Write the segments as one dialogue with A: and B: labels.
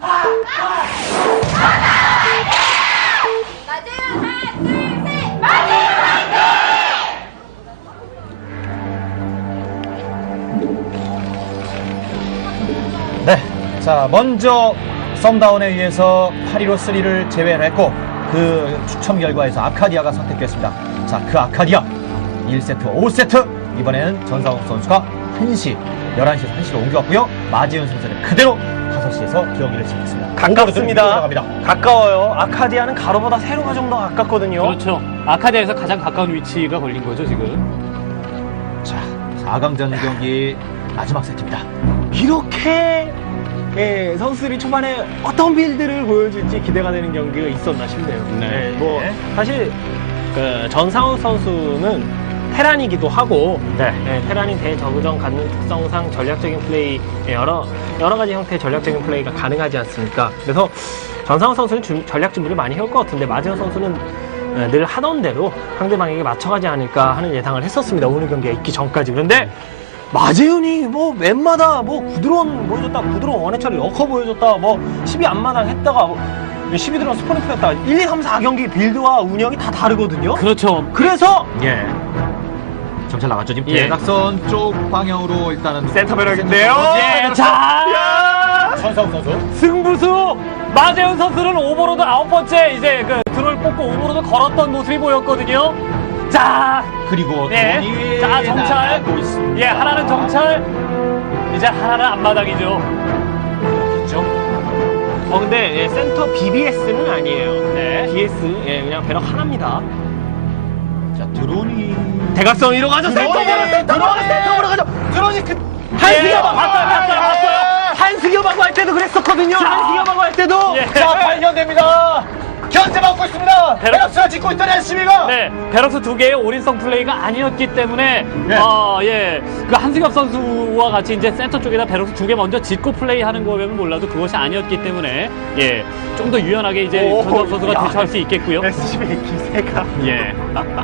A: 네, 자 먼저 썸다운에 의해서 815-3를 제외를 했고 그 추첨 결과에서 아카디아가 선택됐습니다. 자, 그 아카디아 1세트, 5세트 이번에는 전상욱 선수가 1시, 11시에서 1시로 옮겨왔고요. 마지은 선수는 그대로 5시에서 경기를 시작했습니다.
B: 가깝습니다. 가까워요. 아카디아는 가로보다 세로가 좀 더 가깝거든요.
C: 그렇죠. 아카디아에서 가장 가까운 위치가 걸린 거죠, 지금.
A: 자, 4강전 경기 마지막 세트입니다.
B: 이렇게 선수들이 초반에 어떤 빌드를 보여줄지 기대가 되는 경기가 있었나 싶네요.
C: 네.
B: 뭐 사실 그 전상욱 선수는 테란이기도 하고 테란이 대저그전 갖는 특성상 전략적인 플레이 여러 가지 형태의 전략적인 플레이가 가능하지 않습니까? 그래서 전상욱 선수는 전략 준비를 많이 해올 것 같은데 마지막 선수는 늘 하던 대로 상대방에게 맞춰가지 않을까 하는 예상을 했었습니다. 오늘 경기가 있기 전까지. 그런데 마재윤이 뭐 웬마다 뭐 구드론 보여줬다, 구드론 원해처리 러커 보여줬다, 뭐 12 앞마당 했다가 뭐 12드론 스포니프 했다가 1, 2, 3, 4경기 빌드와 운영이 다 다르거든요.
C: 그렇죠.
B: 그래서
A: 예. 정찰 나갔죠. 지금
C: 예.
A: 대각선 쪽 방향으로 일단은
B: 센터 배럭인데요.
C: 예, 자,
A: 전상욱 선수.
C: 승부수 마재훈 선수는 오버로드 9번째 이제 그 드론을 뽑고 오버로드 걸었던 모습이 보였거든요. 자,
A: 그리고
C: 네.
A: 드론이
C: 자, 정찰.
A: 나가고 있습니다.
C: 예, 하나는 정찰, 이제 하나는 앞마당이죠.
A: 그렇죠.
B: 근데 센터 BBS는 아니에요.
C: 네.
B: BS 그냥 배럭 하나입니다.
A: 자, 드론이
B: 대각선 위로 가죠. 센터로 가죠. 드론이 그 한승엽하고
C: 봤어요.
B: 한승엽하고 할 때도 그랬었거든요. 한승엽하고 할 때도
C: 예.
A: 자, 발견됩니다. 견제받고 있습니다. 베럭스가 짓고 있던 SCB가.
C: 네, 베럭스 2개의 올인성 플레이가 아니었기 때문에
A: 예.
C: 그 한승엽 선수와 같이 이제 센터 쪽에다 베럭스 2개 먼저 짓고 플레이하는 거면 몰라도 그것이 아니었기 때문에 좀 더 유연하게 이제 전상 선수가
B: 야.
C: 대처할 수 있겠고요.
B: SCB의 기세가
C: 예.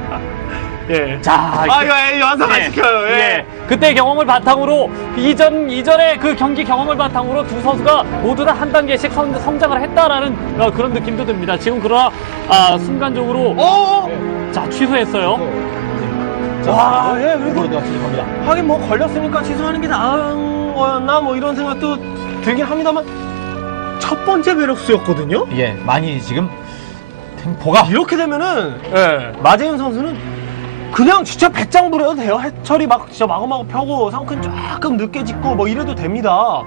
B: 예.
C: 자,
B: 이거 연상을 시켜요. 예.
C: 그때 경험을 바탕으로 이전에 그 경기 경험을 바탕으로 두 선수가 모두 다 한 단계씩 성장을 했다라는 그런 느낌도 듭니다. 지금 그러나 순간적으로 자 취소했어요.
B: 와, 예, 그래도
A: 오버로드가 진입합니다.
B: 하긴 뭐 걸렸으니까 취소하는 게 나은 거였나 뭐 이런 생각도 들긴 합니다만 첫 번째 베럭스였거든요.
A: 예, 많이 지금 템포가
B: 이렇게 되면은 마재윤 선수는 그냥 진짜 배짱 부려도 돼요. 해철이 막 진짜 마구마구 펴고 성큰 조금 늦게 짓고 뭐 이래도 됩니다.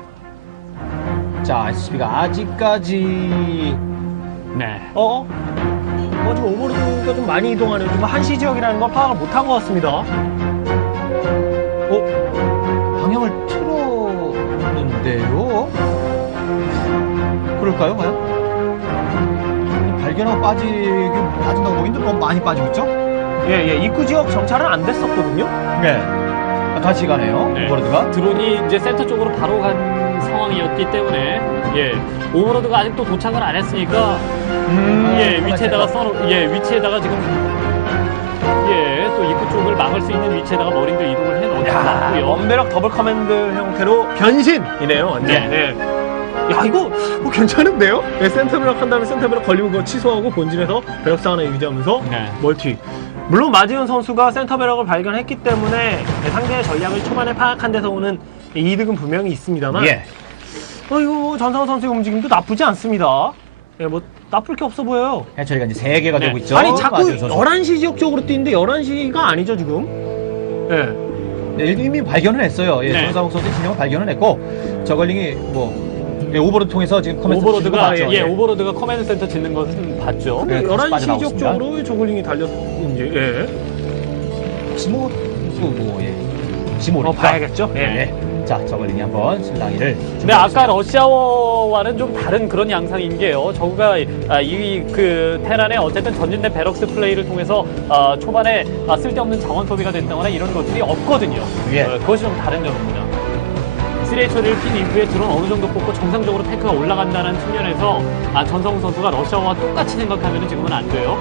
A: 자, SCB가 아직까지
C: 네.
B: 지금 오버로드가 좀 많이 이동하는 좀 한시 지역이라는 걸 파악을 못한 것 같습니다.
A: 방향을 틀었는데요. 그럴까요, 과연? 발견하고 빠진다고 보기엔 좀 너무 많이 빠지고 있죠?
B: 예, 입구 지역 정찰은 안 됐었거든요.
A: 네. 다시 가네요,
C: 네.
A: 오버로드가.
C: 드론이 이제 센터 쪽으로 바로 간 상황이었기 때문에 오버로드가 아직도 도착을 안 했으니까 위치에다가 위치에다가 지금 또 입구 쪽을 막을 수 있는 위치에다가 머린도 이동을 해놓은 것 같고요.
B: 원베럭 더블 커맨드 형태로 변신이네요. 완전.
C: 네.
B: 야, 이거 괜찮은데요? 센터베럭 한 다음에 센터베럭 걸리면 그거 취소하고 본진에서 베럭스 하나 유지하면서
C: 네.
B: 멀티. 물론 마지은 선수가 센터베럭을 발견했기 때문에 상대의 전략을 초반에 파악한 데서 오는 이득은 분명히 있습니다만
A: 예.
B: 이거 전상우 선수의 움직임도 나쁘지 않습니다. 뭐 나쁠 게 없어 보여요.
A: 해처리가 이제 3개가
C: 네.
A: 되고 있죠.
B: 아니 자꾸
A: 마지은 선수.
B: 11시 지역 쪽으로 뛰는데 11시가 아니죠 지금.
A: 네, 이미 발견을 했어요. 예,
C: 네.
A: 전상욱 선수 진영을 발견을 했고 저걸링이 오버로드 통해서 지금 커맨드
C: 오버로드가
A: 봤죠.
C: 오버로드가 커맨드 센터 짓는 것은 봤죠.
A: 네,
B: 11시
A: 빠져나오고
B: 지역
A: 있습니다.
B: 쪽으로 저글링이 달렸고 이제
A: 지모 지모를
B: 봐야겠죠.
A: 예. 자, 저걸링이 한번 실랑이를.
C: 근데 아까 러시아워와는 좀 다른 그런 양상인 게요. 저가 그 테란의 어쨌든 전진된 베럭스 플레이를 통해서 초반에 쓸데없는 자원 소비가 됐다거나 이런 것들이 없거든요.
A: 예.
C: 그것이 좀 다른 점입니다. 3H 처리를 핀 이후에 드론 어느 정도 뽑고 정상적으로 테크가 올라간다는 측면에서 전성우 선수가 러시아와 똑같이 생각하면 지금은 안 돼요.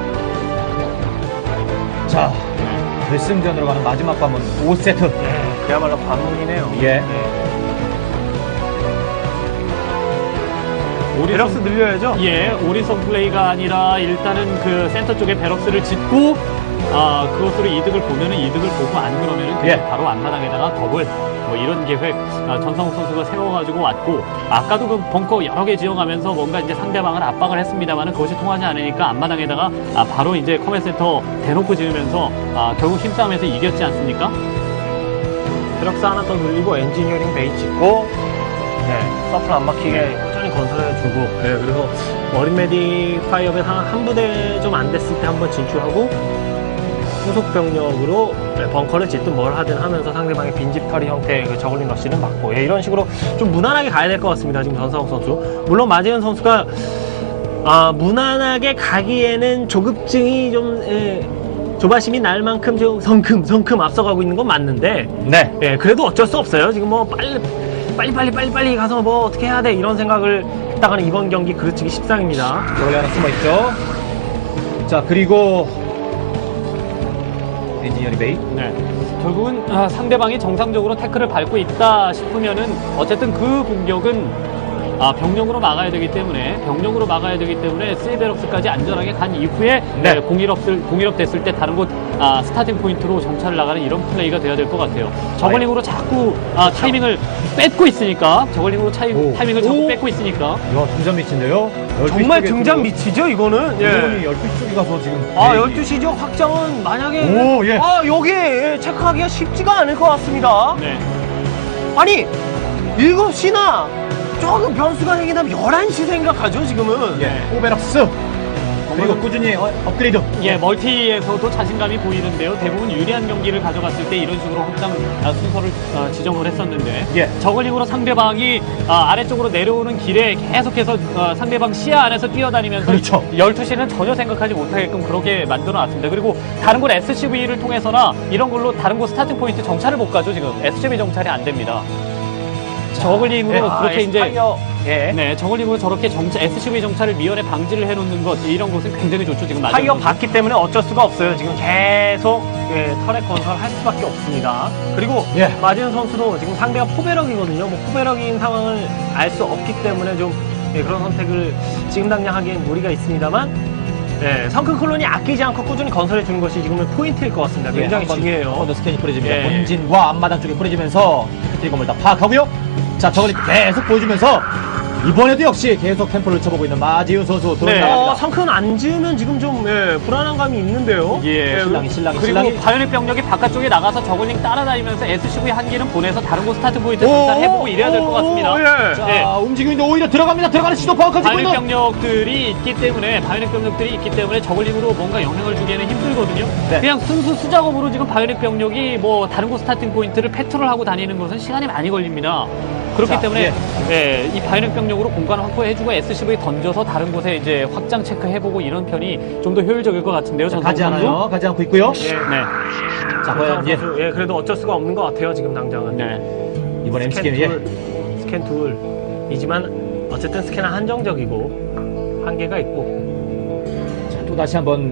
A: 자, 결승전으로 가는 마지막 관문 5세트.
B: 그야말로 관문이네요.
A: 예.
B: 베럭스 늘려야죠.
C: 예, 오리선 플레이가 아니라 일단은 그 센터 쪽에 베럭스를 짓고 그것으로 이득을 보면은 이득을 보고 안 그러면은 그냥
A: 예.
C: 바로 앞마당에다가 더블 뭐 이런 계획 전상욱 선수가 세워가지고 왔고 아까도 그 벙커 여러 개 지어가면서 뭔가 이제 상대방을 압박을 했습니다만은 그것이 통하지 않으니까 앞마당에다가 바로 이제 커맨 센터 대놓고 지으면서 결국 힘싸움에서 이겼지 않습니까?
B: 베럭스 하나 더 늘리고 엔지니어링 베이 짓고 서플 안 막히게 꾸준히 건설해주고 그래서 머린 메딕 파이어벳 한 부대 좀 안 됐을 때 한번 진출하고 후속 병력으로 벙커를 짓든 뭘 하든 하면서 상대방의 빈집털이 형태의 그 저글링 러시는 막고 이런 식으로 좀 무난하게 가야 될 것 같습니다. 지금 전상욱 선수. 물론 마지은 선수가 무난하게 가기에는 조급증이 좀 조바심이 날 만큼 좀 성큼 앞서가고 있는 건 맞는데
A: 네.
B: 그래도 어쩔 수 없어요. 지금 뭐 빨리 가서 뭐 어떻게 해야 돼 이런 생각을 했다가는 이번 경기 그르치기 십상입니다.
A: 저걸리 하나 숨어있죠. 자, 그리고 엔지니어링 베이.
C: 네. 결국은 상대방이 정상적으로 태클을 밟고 있다 싶으면은 어쨌든 그 공격은 병력으로 막아야 되기 때문에 세이베럭스까지 안전하게 간 이후에
A: 네.
C: 공일업 됐을 때 다른 곳 스타팅 포인트로 정찰을 나가는 이런 플레이가 돼야 될 것 같아요. 저글링으로 자꾸 타이밍을 뺏고 있으니까 타이밍을 자꾸 뺏고 있으니까
A: 이야, 등잔 밑인데요.
B: 정말 등잔 밑이죠 이거는.
A: 이거는 12시 쪽에 가서 지금.
B: 12시죠. 확장은 만약에
A: 오, 예.
B: 여기 체크하기가 쉽지가 않을 것 같습니다.
C: 네.
B: 아니 7시나 조금 변수가 생긴다면 11시 생각하죠 지금은.
A: 예. 오베락스. 그리고 꾸준히 업그레이드.
C: 예, 멀티에서도 자신감이 보이는데요. 대부분 유리한 경기를 가져갔을 때 이런 식으로 확장 순서를 지정을 했었는데
A: 예.
C: 저글링으로 상대방이 아래쪽으로 내려오는 길에 계속해서 상대방 시야 안에서 뛰어다니면서
A: 그렇죠.
C: 12시는 전혀 생각하지 못하게끔 그렇게 만들어놨습니다. 그리고 다른 곳 SCV를 통해서나 이런 걸로 다른 곳 스타팅 포인트 정찰을 못 가죠. 지금 SCV 정찰이 안 됩니다. 저글링으로 그렇게 이제 네, 저글링으로 저렇게 SCV 정찰을 미연에 방지를 해놓는 것 이런 것은 굉장히 좋죠. 지금
B: 파이어
C: 마지막으로.
B: 받기 때문에 어쩔 수가 없어요. 지금 계속 터렛 건설할 수밖에 없습니다. 그리고
A: 예.
B: 마지은 선수도 지금 상대가 포베럭이거든요. 뭐 포베럭인 상황을 알 수 없기 때문에 좀 그런 선택을 지금 당장 하기엔 무리가 있습니다만 성큰 콜론이 아끼지 않고 꾸준히 건설해 주는 것이 지금은 포인트일 것 같습니다. 굉장히 중요해요.
A: 한번더 스캔이 뿌려집니다.
B: 예.
A: 본진과 앞마당 쪽에 뿌려지면서 캐트리 건물 다 파악하고요. 자, 저걸 계속 보여주면서 이번에도 역시 계속 템포를 쳐보고 있는 마지훈 선수 들어갑니다.
B: 성큰 안 지으면 지금 좀 불안한 감이 있는데요.
C: 예,
A: 신랑이.
C: 그리고 바이오닉 병력이 바깥쪽에 나가서 저글링 따라다니면서 SCV 한 개는 보내서 다른 곳 스타트 포인트 정찰해보고 이래야 될 것 같습니다.
B: 예.
A: 자, 움직임인데 오히려 들어가는 시도 파악하지
C: 바이오닉
A: 못하고
C: 병력들이 있기 때문에 저글링으로 뭔가 영향을 주기에는 힘들거든요.
A: 네.
C: 그냥 순수 수작업으로 지금 바이오닉 병력이 뭐 다른 곳 스타팅 포인트를 패트롤하고 다니는 것은 시간이 많이 걸립니다. 그렇기
A: 자,
C: 때문에 이 바이오닉 병력으로 공간 확보해주고 SCV 던져서 다른 곳에 이제 확장 체크해보고 이런 편이 좀 더 효율적일 것 같은데요.
A: 가지 않아요. 가지 않고 있고요.
B: 예.
C: 네.
A: 자, 과연
B: 그래도 어쩔 수가 없는 것 같아요. 지금 당장은.
C: 네.
A: 이번 MC
B: 스캔
A: 게임
B: 스캔 툴이지만 어쨌든 스캔은 한정적이고 한계가 있고.
A: 자, 또 다시 한번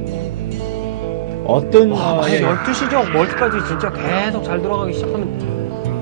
A: 어떤
B: 12시죠. 멀티까지 진짜 계속 잘 돌아가기 시작하면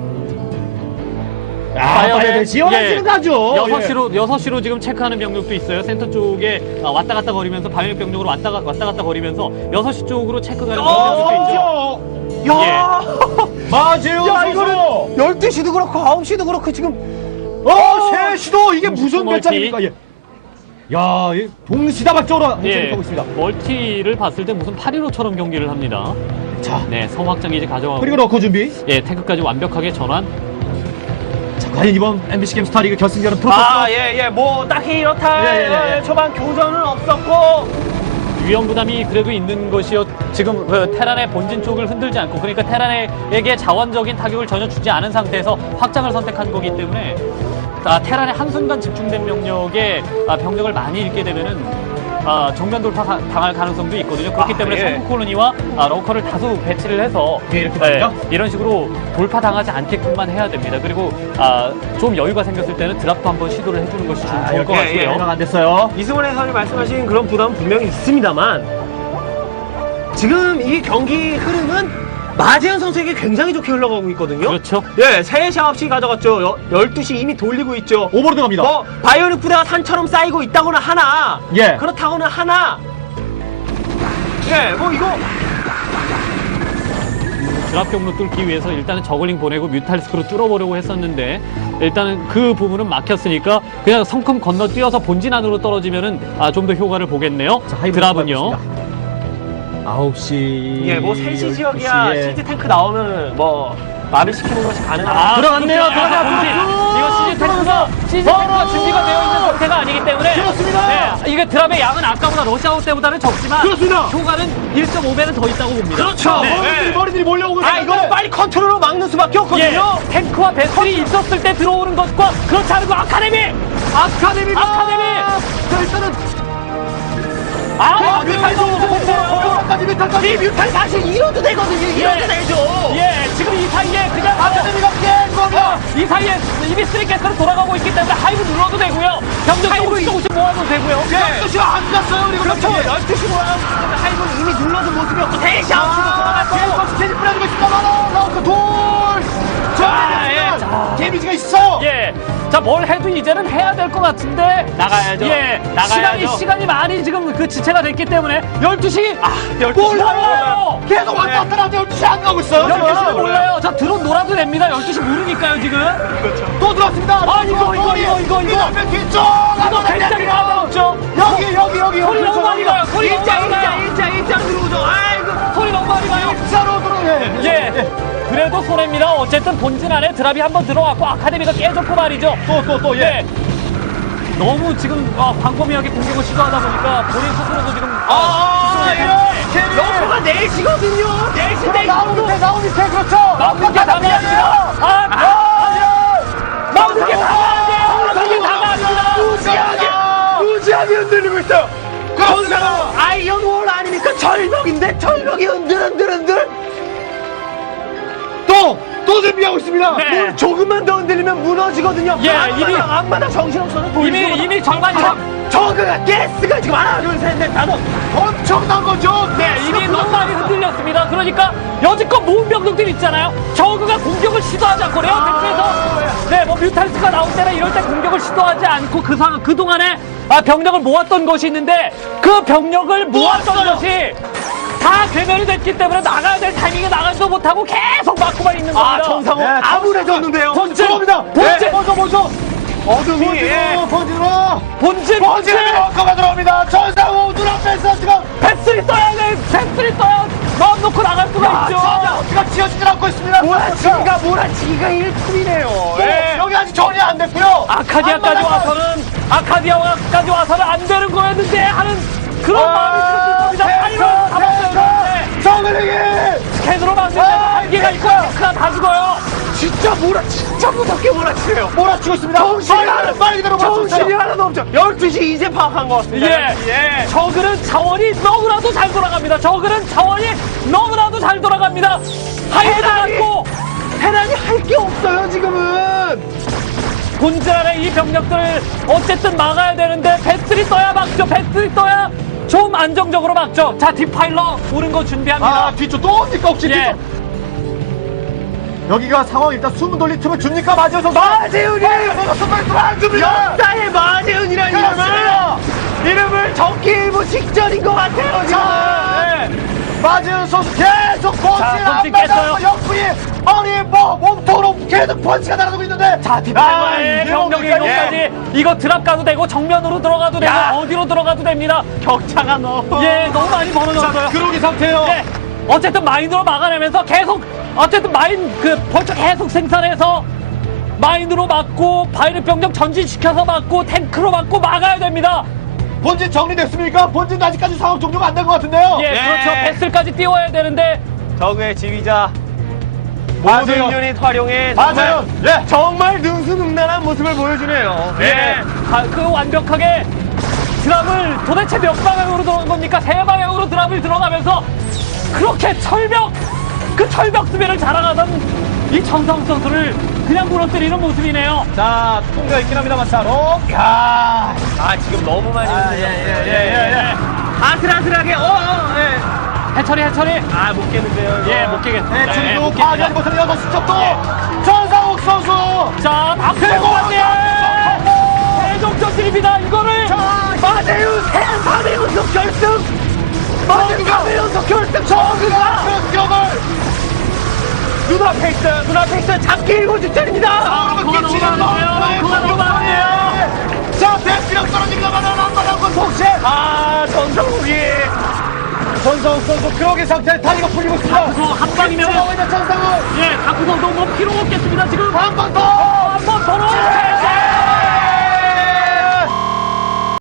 A: 빨리 지원하시는 거죠.
C: 6시로 지금 체크하는 병력도 있어요. 센터 쪽에 왔다 갔다 거리면서 바이오닉 병력으로 왔다 갔다 거리면서 6시 쪽으로 체크 가는 병력도 있죠.
B: 야!
A: 마재훈
B: 야,
A: 선수.
B: 이거는 12시도 그렇고 9시도 그렇고 지금
A: 3시도 이게 무슨
C: 멀티.
A: 결정입니까? 예. 야, 동시다발적으로
C: 예,
A: 하고 있습니다.
C: 멀티를 봤을 때 무슨 815처럼 경기를 합니다.
A: 자,
C: 네, 성확장 이제 가져가고
A: 그리고 러커 준비.
C: 예, 태그까지 완벽하게 전환.
A: 자, 과연 이번 MBC 게임 스타리그 결승전은 프로토스.
B: 뭐 딱히 이렇다.
A: 예.
B: 초반 교전은 없었고.
C: 위험 부담이 그래도 있는 것이요. 지금 테란의 본진 쪽을 흔들지 않고 그러니까 테란에게 자원적인 타격을 전혀 주지 않은 상태에서 확장을 선택한 거기 때문에 테란의 한순간 집중된 병력에 병력을 많이 잃게 되면은 정면 돌파 당할 가능성도 있거든요. 그렇기 때문에 성공 콜로니와 러커를 다수 배치를 해서
A: 이렇게 됩니까?
C: 이런 식으로 돌파 당하지 않게끔만 해야 됩니다. 그리고 좀 여유가 생겼을 때는 드랍도 한번 시도를 해주는 것이 좋을 것 같고요.
A: 연락 안 됐어요.
B: 이승원 해설이 말씀하신 그런 부담은 분명히 있습니다만 지금 이 경기 흐름은 마재현 선수에게 굉장히 좋게 흘러가고 있거든요.
C: 그렇죠.
B: 예, 3시 9시 가져갔죠. 12시 이미 돌리고 있죠.
A: 오버로드 갑니다.
B: 뭐 바이오닉 부대가 산처럼 쌓이고 있다거나 하나,
A: 예.
B: 그렇다거나 하나, 예, 뭐 이거
C: 드랍경로 뚫기 위해서 일단은 저글링 보내고 뮤탈리스크로 뚫어보려고 했었는데 일단은 그 부분은 막혔으니까 그냥 성큼 건너뛰어서 본진 안으로 떨어지면은 좀 더 효과를 보겠네요.
A: 자, 하이브리드
C: 드랍은요.
A: 9시.
B: 예, 뭐 3시 지역이야
A: 12시 에.
B: 시즈 탱크 나오면 뭐 마비시키는 것이 가능하다.
A: 들어갔네요. 들어가,
C: 본진.
A: 들어갔어.
C: 이거 시즈 탱크가 준비가 되어 있는 상태가 아니기 때문에
A: 그렇습니다.
C: 네, 이게 드랍의 양은 아까보다 러시아워 때보다는 적지만
A: 그렇습니다.
C: 효과는 1.5배는 더 있다고 봅니다.
B: 그렇죠.
C: 네.
A: 머리들이 몰려오고
B: 아, 이거 빨리 컨트롤로 막는 수밖에
C: 예,
B: 없거든요.
C: 탱크와 배틀이 있었을 때 들어오는 것과 그렇지 않은 거 아카데미!
A: 아카데미가.
C: 아카데미!
A: 자, 일단은.
B: 뮤탈도
A: 뮤탈까지.
B: 이 뮤탈 사실 이뤄도 되거든요. 이뤄도
C: 예.
B: 되죠.
C: 예, 지금 이 사이에 그냥
A: 아카데미가 깬 겁니다.
C: 이 사이에 이미 스리캐스로 돌아가고 있기 때문에 하이브 눌러도 되고요. 병력 조금씩 모아도 되고요.
B: 예.
A: 12시가 안 갔어요. 그리고
B: 그렇죠.
A: 예.
B: 12시 모양 하이브는 이미 눌러준 모습이 없고 대시 아웃으로 돌아갔고.
A: 계속 계속 뿌려주고 있습니다. 나오고 돌.
C: 자, 예.
A: 자, 데미지가 있어요.
C: 예. 자, 뭘 해도 이제는 해야 될 것 같은데.
B: 나가야죠.
C: 예.
B: 나가야죠.
C: 시간이 많이 지금 그 지체가 됐기 때문에 12시.
B: 12시
C: 몰라요.
A: 계속 왔다 갔다 하는데 12시 안 가고 있어요.
C: 12시 몰라요. 자, 드론 놀아도 됩니다. 12시 모르니까요, 지금.
A: 또 들어왔습니다.
C: 아, 이거.
A: 이거 뒤쪽.
C: 이거 굉장히 까다롭죠.
A: 여기.
C: 소리 너무 많이 가요. 소리 너무 많이 가요.
B: 일장 들어오죠. 아이고.
C: 소리 너무 많이 가요.
A: 일자로 들어오네.
C: 예. 그래도 손해입니다. 어쨌든 본진 안에 드랍이 한번 들어왔고 아카데미가 깨졌고 말이죠.
A: 또 예.
C: 네. 너무 지금 광범위하게 공격을 시도하다 보니까 본인 스스로도 지금
A: 이렇게
B: 여기가 4시거든요. 4시
A: 나온 밑에 그렇죠.
C: 막는 게 당해야 됩니다. 막는 게 당해야 돼요. 막는 게 당합니다.
A: 무지하게 흔들리고 있어요.
B: 전사가 아이언월 아닙니까? 절벽인데 절벽이 흔들.
A: 또 준비하고 있습니다.
C: 네.
B: 물 조금만 더 흔들리면 무너지거든요.
C: 예, 이미-
B: 앞마다 정신없어서
C: 이미 절반이
B: 저그가 가스가 지금 하나 둘셋넷 다섯.
A: 엄청난 거죠.
C: 네, 이미 너무 많이 흔들렸습니다. 그러니까 여지껏 모은 병력들 있잖아요. 저그가 공격을 시도하지 않고 레어 탱크에서 네, 뭐 뮤탈스가 나올 때나 이럴 때 공격을 시도하지 않고 그 상황 그동안에 병력을 모았던 것이 있는데 그 병력을 모았던 것이 다 괴멸이 됐기 때문에 나가야 될 타이밍에 나가지도 못하고 계속 막고만 있는 겁니다.
B: 정상호
A: 네,
B: 아무래졌는데요.
C: 본진!
A: 들어옵니다.
C: 본진!
A: 먼저.
B: 어둠이
A: 본진으로.
C: 본진!
A: 벙커가 들어옵니다. 전상우 눈앞에서 지금.
C: 배슬이 써야 돼! 배슬이 써야 마음 놓고 나갈 수가 있죠!
A: 어디가 지어지질 않고 있습니다.
B: 몰아치기가 일품이네요.
A: 여기 아직 정리 안 됐고요.
C: 아카디아까지 와서는 안 되는 거였는데 하는 그런 마음이 듭니다. 파이로 잡았어야 되는데
A: 정글링이
C: 스캔으로 만드는 한계가 있고 탱크가 다 죽어요.
B: 진짜 무섭게 몰아치네요.
A: 몰아치고 있습니다. 빨리 그대로
B: 정신이 하나도 없죠. 12시 이제 파악한 것 같습니다.
C: 예. 저그는 자원이 너무나도 잘 돌아갑니다. 하이드 맞고
B: 테란이 할 게 없어요, 지금은.
C: 본질 안에 이 병력들을 어쨌든 막아야 되는데 배틀이 떠야 막죠. 배틀이 떠야 좀 안정적으로 막죠. 자, 딥파일러 오는 거 준비합니다.
A: 뒤쪽 또 옵니까 혹시?
C: 예.
A: 뒤쪽? 여기가 상황 일단 숨은 돌릴 틈을 줍니까? 마지우 선수.
B: 마재훈이
A: 안 줍니다.
B: 역사의 마재훈이라는 이름을 적기 일부 직전인 것 같아요, 지금.
A: 마지우 선수 계속 펀치
C: 펀치 깼어요.
A: 옆구리 머리 몸통으로 계속 펀치가 날아가고 있는데. 자,
C: 딥파일러의 병력 이동까지 이거 드랍 가도 되고 정면으로 들어가도 되고
B: 야.
C: 어디로 들어가도 됩니다.
B: 격차가 너무.
C: 예, 너무 많이 벌어졌어요.
A: 그러기 상태예요.
C: 네. 어쨌든 마인으로 막아내면서 계속 어쨌든 마인 벌써 계속 생산해서 마인으로 막고 바이럿 병력 전진시켜서 막고 탱크로 막고 막아야 됩니다.
A: 본진 정리됐습니까? 본진 아직까지 상황 종료가 안 된 것 같은데요.
C: 예, 그렇죠. 배슬까지 띄워야 되는데
B: 적의 지휘자 모든
A: 맞아요.
B: 유닛 활용해
A: 맞아요. 예.
B: 정말 능수능란한 모습을 보여주네요.
C: 예, 그 완벽하게 드랍을 도대체 몇 방향으로 들어간 겁니까? 세 방향으로 드랍을 들어가면서 그렇게 철벽 수비를 자랑하던 이 정상우 선수를 그냥 무너뜨리는 모습이네요.
A: 자, 뚜껑가 있긴 합니다만 차로. 야.
B: 지금 너무 많이
A: 예.
B: 아슬아슬하게 예.
C: 해처리.
B: 아, 못 깨는데요. 이거.
C: 예, 못 깨겠네.
A: 해처리도 파괴하지 못하는 여섯 수첩도 전상욱 선수.
C: 자, 다
A: 그리고
C: 최종전입니다. 이거를.
A: 마대윤 결승. 마대윤 결승 저그가 결승을 눈앞에 있어요. 잡기 일보 직전입니다.
C: 그거 너무 많은데요.
A: 자, 대피력 떨어집니다만 안 받았고 동시에 전성욱 선수 그러기 상태에 다리가 풀리고 있습니다.
C: 한 방이면
A: 있는 전성욱
C: 예, 다크도 너무 필요 없겠습니다. 지금
A: 한 번 더.